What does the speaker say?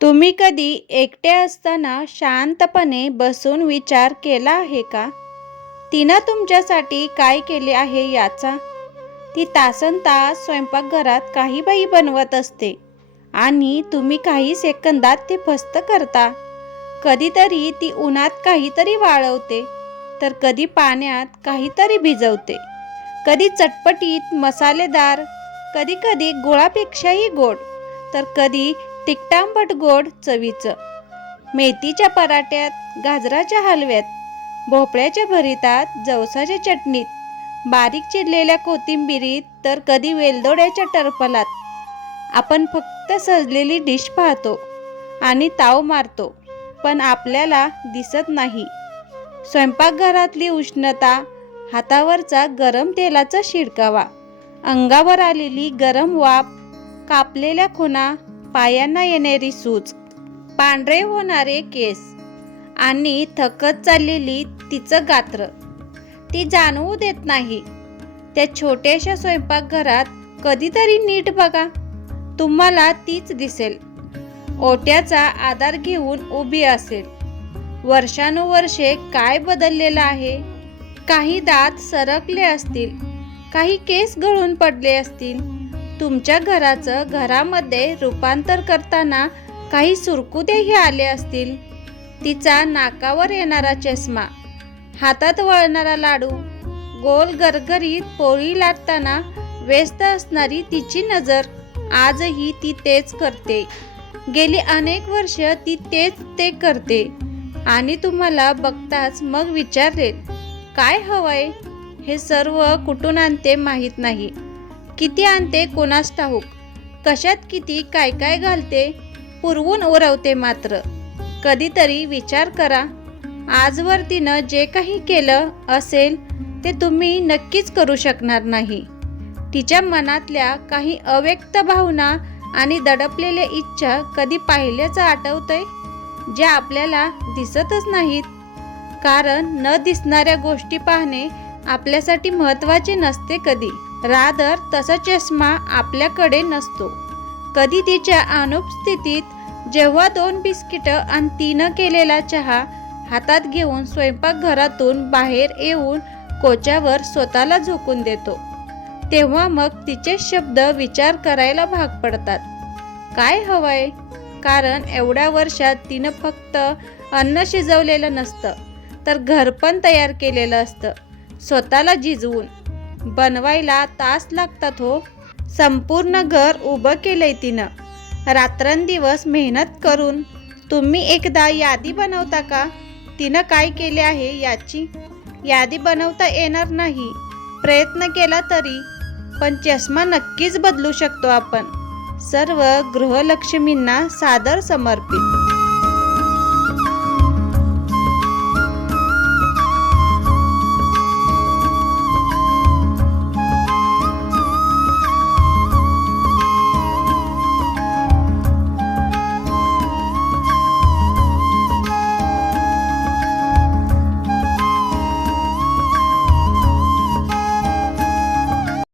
तुम्ही कधी एकटे असताना शांतपणे बसून विचार केला आहे का? तिनं तुमच्यासाठी काय केले आहे याचा? ती तासन तास स्वयंपाकघरात काही बाई बनवत असते आणि तुम्ही काही सेकंदात ते फस्त करता. कधीतरी ती उन्हात काहीतरी वाळवते तर कधी पाण्यात काहीतरी भिजवते. कधी चटपटीत मसालेदार कधी कधी गुळापेक्षाही गोड तर कधी तिकटांबट गोड चवीचं. मेथीच्या पराठ्यात गाजराच्या हलव्यात भोपळ्याच्या भरितात जवसाच्या चटणीत बारीक चिरलेल्या कोथिंबिरीत तर कधी वेलदोड्याच्या टरफलात आपण फक्त सजलेली डिश पाहतो आणि ताव मारतो पण आपल्याला दिसत नाही. स्वयंपाकघरातली उष्णता हातावरचा गरम तेलाचा शिडकावा अंगावर आलेली गरम वाफ कापलेल्या खुणा पायांना येणारी सूज पांढरे होणारे केस आणि थकत चाललेली तिचं गात्र. ती जाणवू देत नाही. त्या छोट्याशा स्वयंपाकघरात कधीतरी नीट बघा. तुम्हाला तीच दिसेल. ओट्याचा आधार घेऊन उभी असेल. वर्षानुवर्षे काय बदललेलं आहे? काही दात सरकले असतील. काही केस गळून पडले असतील. तुमच्या घराचं घरामध्ये रूपांतर करताना काही सुरकुतेही आले असतील. तिचा नाकावर येणारा चष्मा हातात वळणारा लाडू गोल गरगरीत पोळी लाटताना व्यस्त असणारी तिची नजर आजही ती तेच करते. गेली अनेक वर्ष ती तेच ते करते. आणि तुम्हाला बघताच मग विचारेल काय हवंय? हे सर्व कुठून आणते माहीत नाही. किती आणते कोणास ठाऊक? कशात किती काय काय घालते? पुरवून उरवते मात्र. कधीतरी विचार करा. आजवर तिनं जे काही केलं असेल ते तुम्ही नक्कीच करू शकणार नाही. तिच्या मनातल्या काही अव्यक्त भावना आणि दडपलेल्या इच्छा कधी पाहिल्याचं आठवतंय? ज्या आपल्याला दिसतच नाहीत. कारण न दिसणाऱ्या गोष्टी पाहणे आपल्यासाठी महत्त्वाचे नसते कधी. रादर तसा चष्मा आपल्याकडे नसतो. कधी तिच्या अनुपस्थितीत जेव्हा दोन बिस्किटं आणि तिनं केलेला चहा हातात घेऊन स्वयंपाकघरातून बाहेर येऊन कोच्यावर स्वतःला झोकून देतो तेव्हा मग तिचे शब्द विचार करायला भाग पडतात. काय हवंय? कारण एवढ्या वर्षात तिनं फक्त अन्न शिजवलेलं नसतं तर घर पण तयार केलेलं असतं स्वतःला झिजवून. बनवायला तास लागतात हो. संपूर्ण घर उभं केलंय तिनं. रात्रंदिवस मेहनत करून. तुम्ही एकदा यादी बनवता का? तिनं काय केले आहे याची? यादी बनवता येणार नाही. प्रयत्न केला तरी. पण चष्मा नक्कीच बदलू शकतो आपण. सर्व गृहलक्ष्मींना सादर समर्पित.